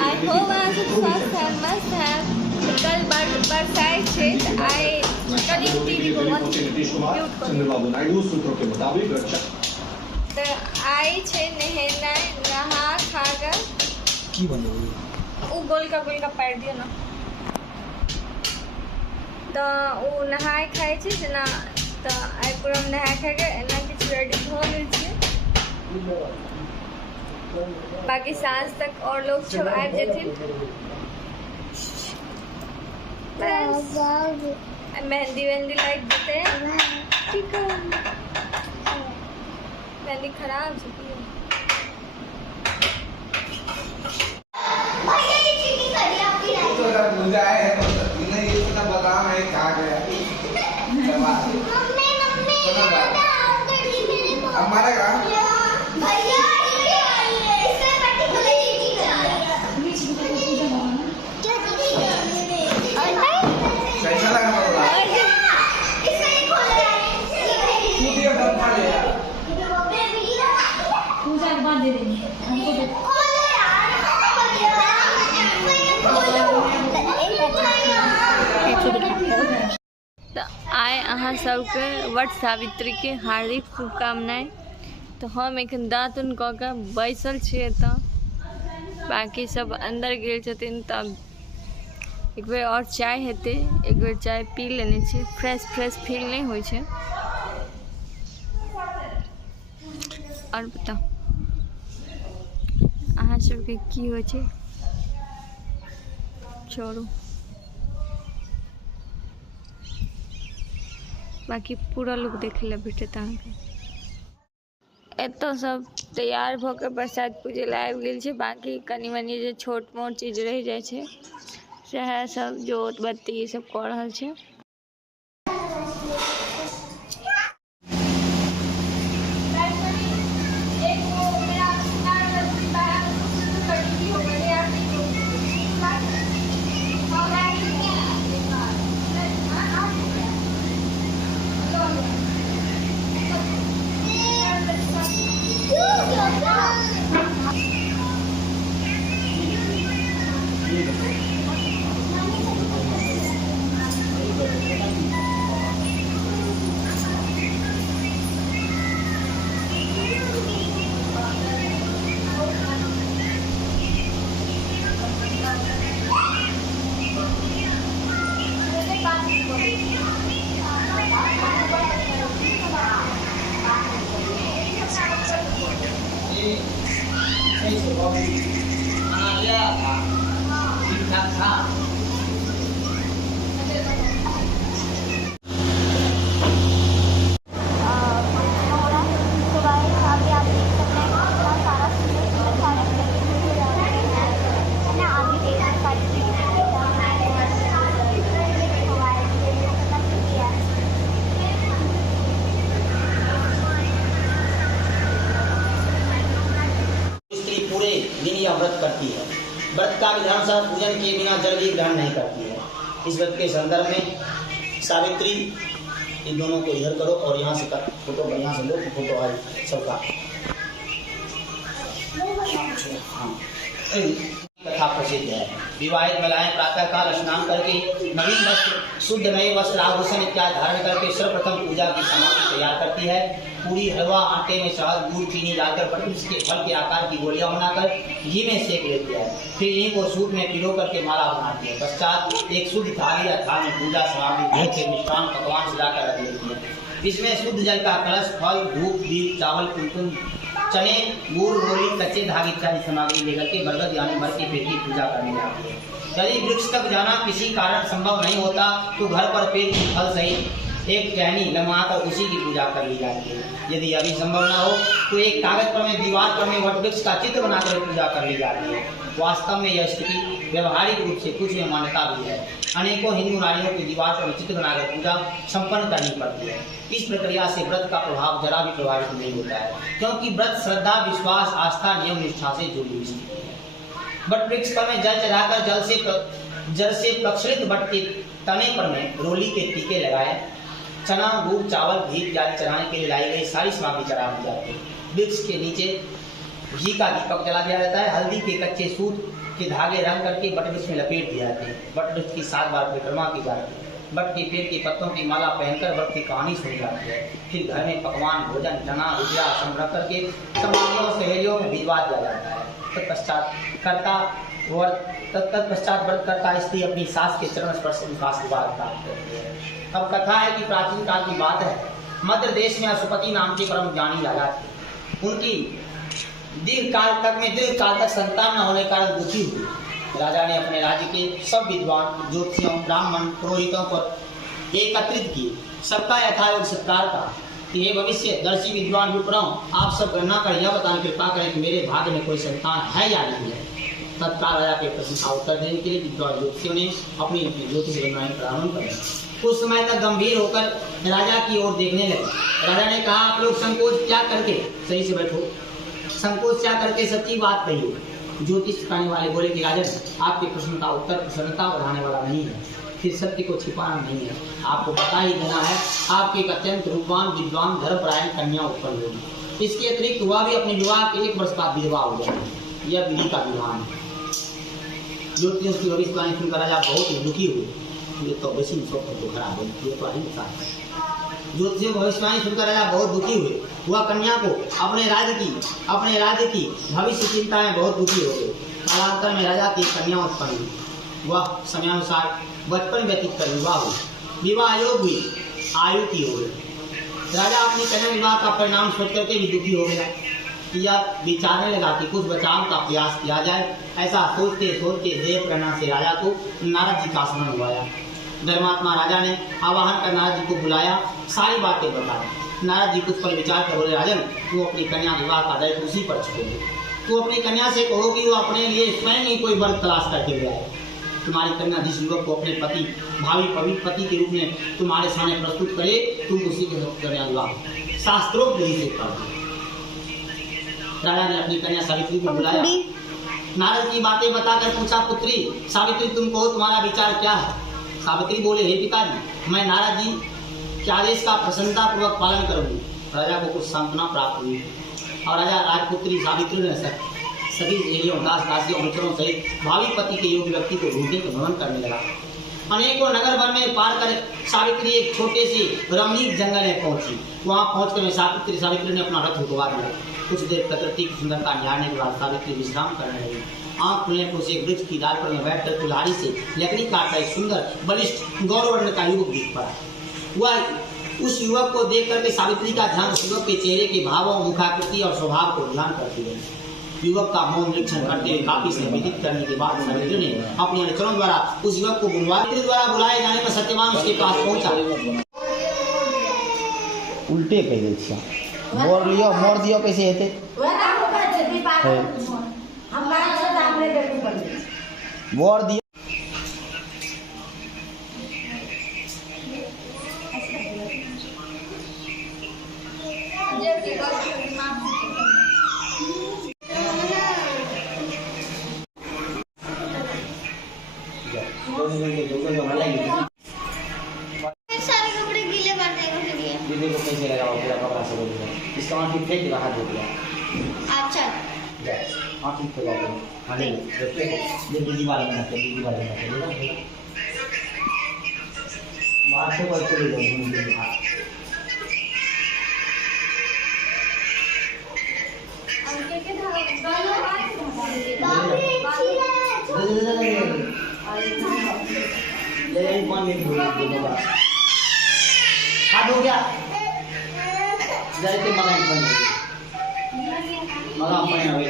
I hope आज स्वस्थ है, मस्त है। कल बरसात છે આય કદી ટીવી बहुत चंद्रबाबू नायडू सूत्रों के मुताबिक तो आई छे नहेना नहा खाकर की बने हुई वो गोल का पैर दियो ना तो वो नहाए खाए छे से ना तो आई पूरा नहाए खाए के एना किछ रेडी हो गेल छे। बाकी सांझ तक और लोग सब आबि जेथिन। मेहंदी वेहंदी लाइट देते ठीक है। मेहंदी खराब चुकी है। तो आए अहाँ सबके वट सावित्री के हार्दिक शुभकामनाएं। तो हम एक दाँत उन कऽ के बैसल छियै तो बाकी सब अंदर गेल छथिन। तब एक बेर और चाय हेतै, एक बेर चाय पी लेने छी, फ्रेश फील नहीं होइ छै। और बताओ अहाँ सबके की होइ छै? छोड़ू, बाकी पूरा लुक देखे ला भेटत अहाँके। एतो सब तैयार भ के प्रसाद पूजे ला आबि गेल छै। बाकी कनी मनी जे छोट मोट चीज रह जाए छै सएह सब जोत बत्ती सब कऽ रहल छै। व्रत करती है। व्रत का विधान सा पूजन के बिना जल भी ग्रहण नहीं करती है। इस व्रत के संदर्भ में सावित्री इन दोनों को इधर करो और यहाँ से फोटो बढ़िया से लो, फोटो आज सबका। कथा प्रसिद्ध है। विवाहित महिलाएं प्रातःकाल स्नान करके नवीन वस्त्र, शुद्ध नए वस्त्र, आभूषण इत्यादि धारण करके सर्वप्रथम पूजा की सामग्री तैयार करती है। पूरी हलवा आटे में शहद गुड़ चीनी डालकर प्रकृति के फल के आकार की गोलियां बनाकर घी में सेक लेती है। फिर इन्हीं को सूप में पिरो करके माला बनाती है। पश्चात एक शुद्ध थाली या थाल में पूजा सामग्री भर के मिष्ठान पकवान सजाकर रख लेती है। इसमें शुद्ध जल का कलश, फल, धूप, दीप, चावल, कुमकुम, चने, गुड़, रोली, कच्चे धागे इत्यादि सामग्री लेकर के बरगद यानी भर के पेट की पूजा करने जाती है। यदि वृक्ष तक जाना किसी कारण संभव नहीं होता तो घर पर पेड़ की फल सहित एक टहनी लमवाकर उसी की पूजा कर ली जाती है। यदि अभी संभव न हो तो एक कागज पर में, दीवार पर में वट वृक्ष का चित्र बनाकर पूजा कर ली जाती है। वास्तव में यह स्थिति व्यवहारिक रूप से कुछ में मान्यता भी है। अनेकों हिंदू नारियों की दीवार पर चित्र बनाकर पूजा संपन्न करनी पड़ती है। इस प्रक्रिया से व्रत का प्रभाव जरा भी प्रभावित नहीं होता है, क्योंकि व्रत श्रद्धा, विश्वास, आस्था, नियम, निष्ठा से जुड़ी हुई है। वट वृक्ष पर में जल चढ़ाकर जल से प्रक्षलित वट के तने पर में रोली के टीके लगाए, चना, गुड़, चावल, घी इत्यादि चढ़ाने के लिए लाई गई सारी सामग्री चढ़ा दी जाती है। वृक्ष के नीचे घी का दीपक जला दिया जाता है। हल्दी के कच्चे सूत के धागे रंग करके वटवृक्ष में लपेट दिए जाते हैं। वटवृक्ष की 7 बार परिक्रमा की जाती है। वट के पेड़ के पत्तों की माला पहनकर व्रत की कहानी सुनी जाती है। फिर घर में पकवान भोजन चना रुपया संग्रह करके संबंधियों सहेलियों में भिजवा दिया जाता है। तत्पश्चात व्रत करता स्त्री अपनी सास के चरण स्पर्श उनका आशीर्वाद प्राप्त करती है। अब कथा है कि प्राचीन काल की बात है। मध्य देश में अशुपति नाम के परम ज्ञानी राजा थे। उनकी दीर्घ काल तक संतान न होने के कारण दुखी हुई। राजा ने अपने राज्य के सब विद्वान ज्योतिषियों ब्राह्मण पुरोहितों पर एकत्रित किए। सबका यथायोग सत्कार का कि हे भविष्य दर्शी विद्वान विप्रों, आप सब गणना कर यह बताने कृपा करें कि मेरे भाग्य में कोई संतान है या नहीं है। तत्काल राजा के प्रश्न का उत्तर देने के लिए विद्वान ज्योतिषियों ने अपनी ज्योतिष गणनाएं प्रारंभ कर दी। कुछ समय तक गंभीर होकर राजा की ओर देखने लगे। राजा ने कहा, आप लोग संकोच क्या करके, सही से बैठो, संकोच क्या करके सच्ची बात कहिए। ज्योतिष सिखाने वाले बोले कि राजन, आपके प्रश्न का उत्तर प्रसन्नता बढ़ाने वाला नहीं है, फिर सत्य को छिपाना नहीं है। आपको पता ही देना है, आपकी एक अत्यंत रूपवान विद्वान धर्मपरायण कन्या उत्पन्न होगी। इसके अतिरिक्त वह भी अपने विवाह के 1 वर्ष बाद विधवा हो जाएगी। यह विधि का विधान है। ज्योतिषियों की भविष्यवाणी सुनकर राजा बहुत दुखी हुए। ये तो वैसी तो खराब है, ये तो अहिंसा है। ज्योतिषियों की भविष्यवाणी सुनकर राजा बहुत दुखी हुए। वह कन्या को अपने राज्य की भविष्य चिंता में बहुत दुखी हो गए। कालांतर में राजा की कन्या उत्पन्न हुई। वह समयानुसार बचपन व्यतीत कर विवाह हुई। विवाह योग हुई, आयु की हो गई। राजा अपनी कन्या विवाह का परिणाम सोच करके भी दुखी हो गया। यह विचारने लगा कि कुछ बचाव का प्रयास किया जाए। ऐसा सोचते सोचते देव प्रेरणा से राजा को नारद जी का स्मरण हुआ। धर्मात्मा राजा ने आवाहन कर नारद जी को बुलाया, सारी बातें बताई। नारद जी कुछ पल विचार कर बोले, राजन, तू अपनी कन्या विवाह का दायित्व उसी पर छोड़े। तू अपनी कन्या से कहो कि वो अपने लिए स्वयं ही कोई वर तलाश करके ले आए। तुम्हारी कन्या जिस युवक को अपने पति, भावी पवित्र पति के रूप में तुम्हारे सामने प्रस्तुत करे, तुम उसी के कन्या विवाह शास्त्रोक्त विधि से कर। राजा ने अपनी कन्या सावित्री को बुलाया। नारद की बातें बताकर पूछा, पुत्री सावित्री, तुम कहो तुम्हारा विचार क्या है। सावित्री बोले, हे पिताजी, मैं नारद जी के आदेश का प्रसन्नता पूर्वक पालन करूंगी। राजा को कुछ सांत्वना प्राप्त हुई और राजा राजपुत्री सावित्री ने सभी सहेलियों, दास दासियों, मित्रों सहित भावी पति के योग्य व्यक्ति को ढूंढने का भ्रमण करने लगा। अनेकों नगर वन में पार कर सावित्री एक छोटे से रमणीक जंगल में पहुंची। वहां पहुंचकर सावित्री ने अपना रथ रुकवा दिया। कुछ देर प्रकृति की सुंदरता निहारने के बाद सावित्री विश्राम करने लगी। आंख खुलने पर उसे वृक्ष की डाल पर बैठकर कुल्हाड़ी से लकड़ी काटता एक सुंदर बलिष्ठ गौरवर्ण का युवक दिख पड़ा। वह उस युवक को देख करके सावित्री का ध्यान युवक के चेहरे के भावों, मुखाकृति और स्वभाव को ध्यान करती रही। युवक का मौन निरीक्षण करते हुए काफी समय व्यतीत करने के बाद सावित्री ने अपने अनुचरों द्वारा उस युवक को बुलाए जाने पर सत्यवान उसके पास पहुंचा। उल्टे कह दे मोर दियो कैसे हेते मोर दियो सारे कपड़े गीले कर देगा फिर ये दीदी को कैसे लगाओ पूरा कपड़ा से बोल दिया इसका आंख फेंक दिया हाथ धो दिया अच्छा आंख फेंक दिया हां ये दीदी वाला बनाते मार से कोई चले जाओ अंके के दोनों बात ले मान ले दोनों बात हाथ हो गया जाते मगाम पानी आवे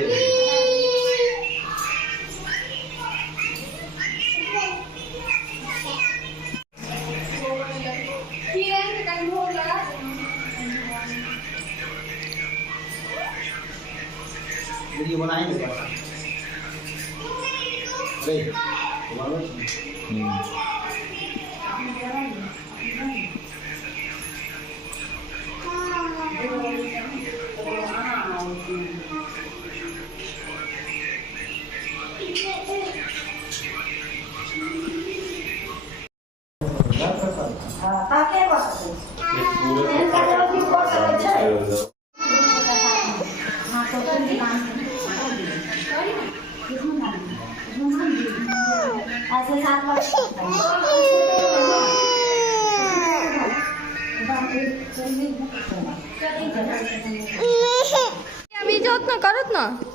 वीडियो बनाएंगे भाई तुम्हारा બીજો જ ને કરો જ ને